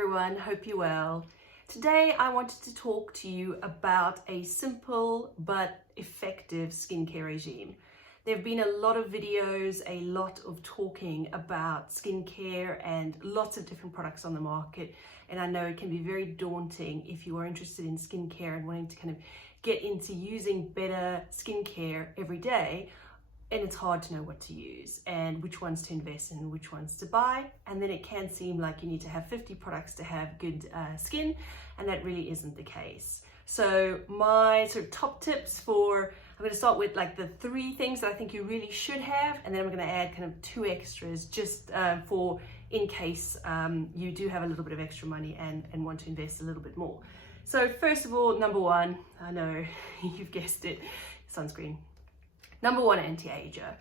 everyone, hope you're well. Today I wanted to talk to you about a simple but effective skincare regime. There have been a lot of videos, a lot of talking about skincare and lots of different products on the market, and I know it can be very daunting if you are interested in skincare and wanting to kind of get into using better skincare every day. And it's hard to know what to use and which ones to invest in and which ones to buy. And then it can seem like you need to have 50 products to have good skin, and that really isn't the case. So my sort of top tips I'm going to start with like the 3 things that I think you really should have, and then I'm going to add kind of 2 extras just for in case you do have a little bit of extra money and want to invest a little bit more. So first of all, number 1, I know you've guessed it, sunscreen. Number 1, anti-ager.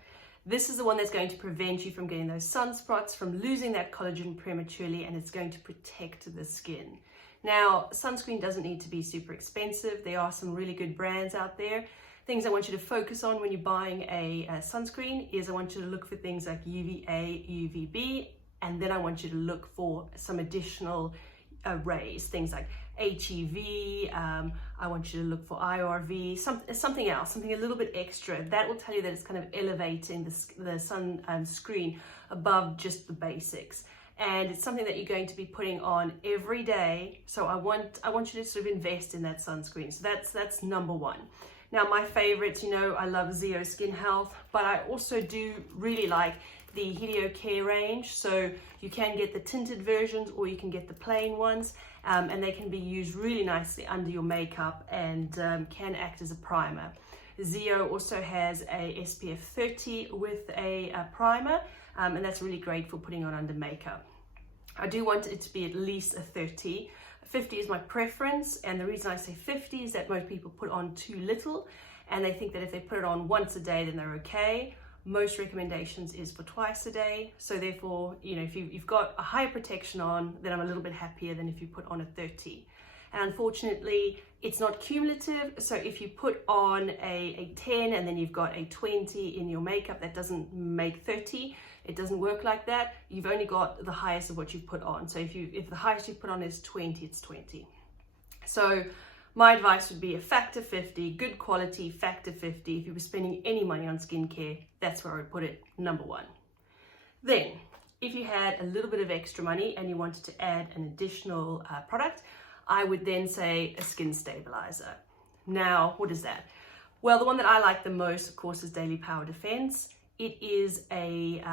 This is the one that's going to prevent you from getting those sunspots, from losing that collagen prematurely, and it's going to protect the skin. Now, sunscreen doesn't need to be super expensive. There are some really good brands out there. Things I want you to focus on when you're buying a sunscreen is I want you to look for things like UVA UVB, and then I want you to look for some additional rays, things like HEV, I want you to look for IRV, something else, something a little bit extra. That will tell you that it's kind of elevating the sun screen above just the basics. And it's something that you're going to be putting on every day. So I want you to sort of invest in that sunscreen. So that's number 1. Now my favorites, you know, I love Zoskinhealthuk, but I also do really like the Helio Care range. So you can get the tinted versions or you can get the plain ones, and they can be used really nicely under your makeup and can act as a primer. Zio also has a SPF 30 with a primer, and that's really great for putting on under makeup. I do want it to be at least a 30. 50 is my preference, and the reason I say 50 is that most people put on too little, and they think that if they put it on once a day then they're okay. Most recommendations is for twice a day, so therefore, you know, if you've got a higher protection on, then I'm a little bit happier than if you put on a 30. And unfortunately, it's not cumulative, so if you put on a 10 and then you've got a 20 in your makeup, that doesn't make 30. It doesn't work like that. You've only got the highest of what you've put on. So if the highest you put on is 20, it's 20. So my advice would be a factor 50, good quality factor 50. If you were spending any money on skincare, that's where I would put it, number 1. Then, if you had a little bit of extra money and you wanted to add an additional product, I would then say a skin stabilizer. Now, what is that? Well, the one that I like the most, of course, is Dailypowerdefence. It is a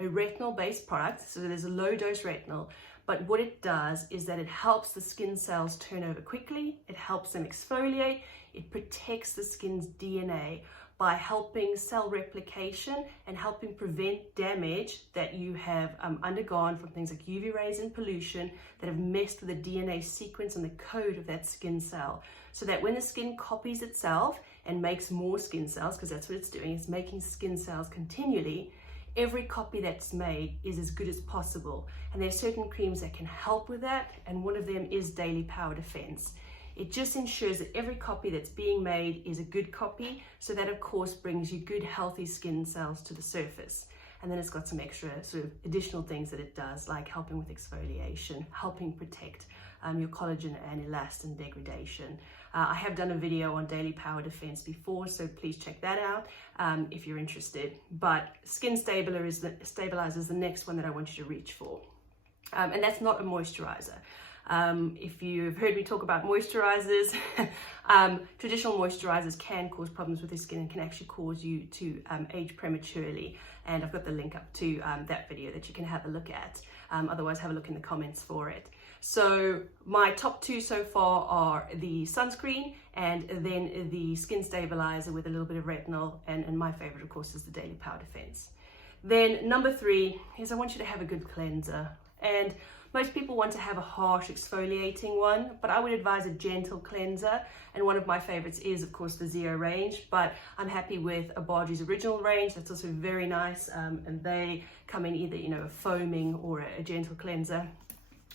retinol-based product, so there's a low-dose retinol, but what it does is that it helps the skin cells turn over quickly, it helps them exfoliate, it protects the skin's DNA by helping cell replication and helping prevent damage that you have undergone from things like UV rays and pollution that have messed with the DNA sequence and the code of that skin cell. So that when the skin copies itself and makes more skin cells, because that's what it's doing, it's making skin cells continually, every copy that's made is as good as possible. And there are certain creams that can help with that, and one of them is Dailypowerdefence. It just ensures that every copy that's being made is a good copy, so that of course brings you good healthy skin cells to the surface. And then it's got some extra sort of additional things that it does, like helping with exfoliation, helping protect your collagen and elastin degradation. I have done a video on Dailypowerdefence before, so please check that out if you're interested. But skin stabilizer is the next one that I want you to reach for. And that's not a moisturizer. If you've heard me talk about moisturizers, traditional moisturizers can cause problems with the skin and can actually cause you to age prematurely. And I've got the link up to that video that you can have a look at. Otherwise, have a look in the comments for it. So my top 2 so far are the sunscreen and then the skin stabilizer with a little bit of retinol. And my favorite, of course, is the Dailypowerdefence. Then number 3 is I want you to have a good cleanser. And most people want to have a harsh exfoliating one, but I would advise a gentle cleanser. And one of my favorites is, of course, the Zio range, but I'm happy with Abaji's original range. That's also very nice. And they come in either, you know, a foaming or a gentle cleanser.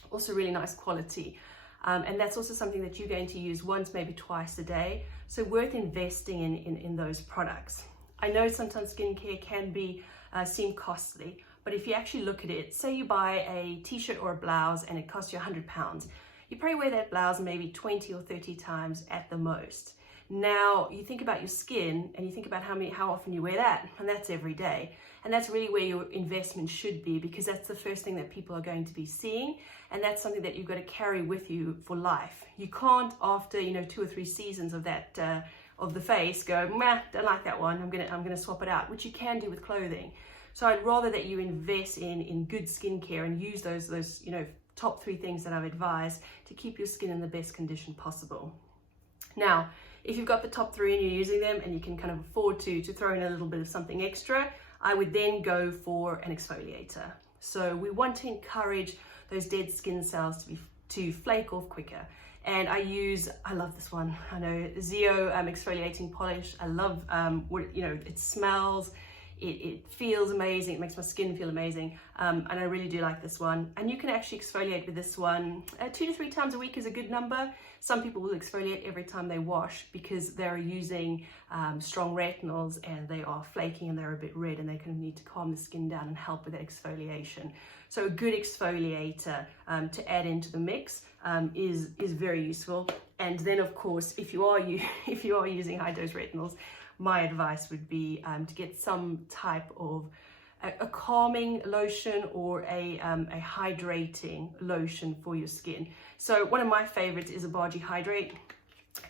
Also really nice quality. And that's also something that you're going to use once, maybe twice a day. So worth investing in those products. I know sometimes skincare can be seem costly, But if you actually look at it, say you buy a t-shirt or a blouse and it costs you £100, you probably wear that blouse maybe 20 or 30 times at the most. Now you think about your skin and you think about how often you wear that, and that's every day. And that's really where your investment should be, because that's the first thing that people are going to be seeing, and that's something that you've got to carry with you for life. You can't, after 2 or 3 seasons of that of the face, go, meh, don't like that one, I'm gonna swap it out, which you can do with clothing. So I'd rather that you invest in good skincare and use those top 3 things that I've advised to keep your skin in the best condition possible. Now, if you've got the top 3 and you're using them and you can kind of afford to throw in a little bit of something extra, I would then go for an exfoliator. So we want to encourage those dead skin cells to flake off quicker. And I love this one. I know Zio exfoliating polish. I love it smells. It feels amazing. It makes my skin feel amazing. And I really do like this one. And you can actually exfoliate with this one 2 to 3 times a week is a good number. Some people will exfoliate every time they wash because they're using strong retinols and they are flaking and they're a bit red, and they kind of need to calm the skin down and help with that exfoliation. So a good exfoliator to add into the mix is very useful. And then of course, if you are using high dose retinols, my advice would be to get some type of a calming lotion or a hydrating lotion for your skin. So one of my favorites is a Bargy Hydrate,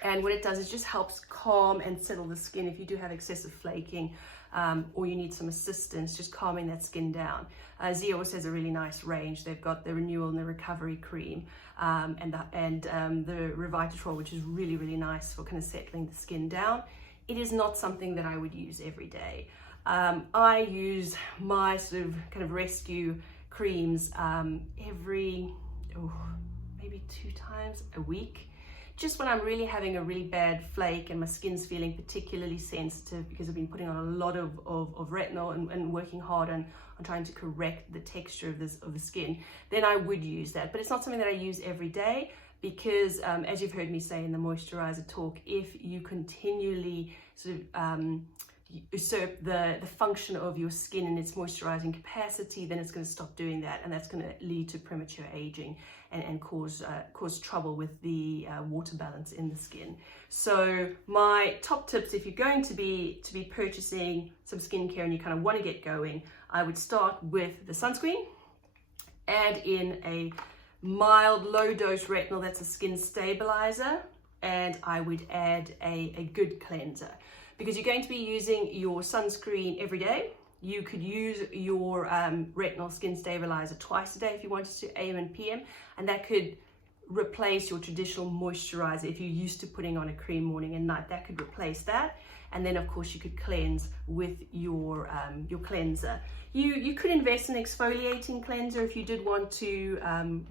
and what it does is just helps calm and settle the skin if you do have excessive flaking, or you need some assistance just calming that skin down. Zio also has a really nice range. They've got the Renewal and the Recovery Cream, and the Revitatol, which is really, really nice for kind of settling the skin down. It is not something that I would use every day. I use my sort of kind of rescue creams every maybe 2 times a week, just when I'm really having a really bad flake and my skin's feeling particularly sensitive because I've been putting on a lot of retinol and working hard on trying to correct the texture of the skin. Then I would use that, but it's not something that I use every day, because as you've heard me say in the moisturizer talk, if you continually sort of usurp the function of your skin and its moisturizing capacity, then it's going to stop doing that, and that's going to lead to premature aging and cause trouble with the water balance in the skin. So my top tips, if you're going to be purchasing some skincare and you kind of want to get going, I would start with the sunscreen, add in a mild low dose retinol, that's a skin stabilizer, and I would add a good cleanser, because you're going to be using your sunscreen every day. You could use your retinol skin stabilizer twice a day if you wanted to, AM and PM, and that could replace your traditional moisturizer. If you're used to putting on a cream morning and night, that could replace that. And then of course you could cleanse with your cleanser. You could invest in an exfoliating cleanser if you did want to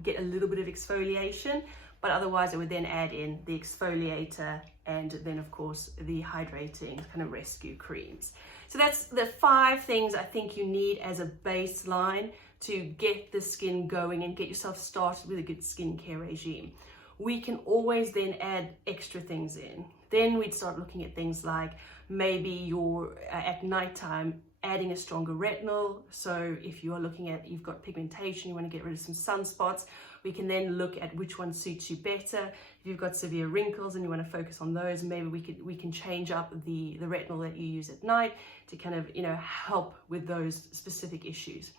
get a little bit of exfoliation, but otherwise I would then add in the exfoliator and then of course the hydrating kind of rescue creams. So that's the 5 things I think you need as a baseline to get the skin going and get yourself started with a good skincare regime. We can always then add extra things in. Then we'd start looking at things like maybe you're at nighttime adding a stronger retinol. So if you are looking at, you've got pigmentation, you want to get rid of some sunspots, we can then look at which one suits you better. If you've got severe wrinkles and you want to focus on those, maybe we can change up the retinol that you use at night to kind of help with those specific issues.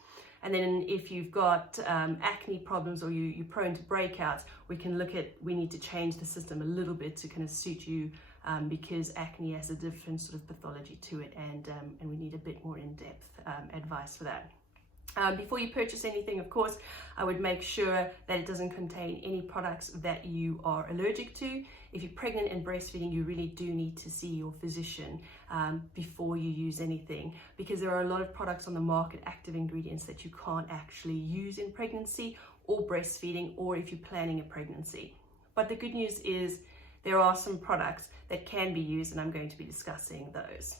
And then if you've got acne problems or you're prone to breakouts, we need to change the system a little bit to kind of suit you, because acne has a different sort of pathology to it, and we need a bit more in-depth advice for that. Before you purchase anything, of course, I would make sure that it doesn't contain any products that you are allergic to. If you're pregnant and breastfeeding, you really do need to see your physician before you use anything, because there are a lot of products on the market, active ingredients, that you can't actually use in pregnancy or breastfeeding, or if you're planning a pregnancy. But the good news is there are some products that can be used, and I'm going to be discussing those.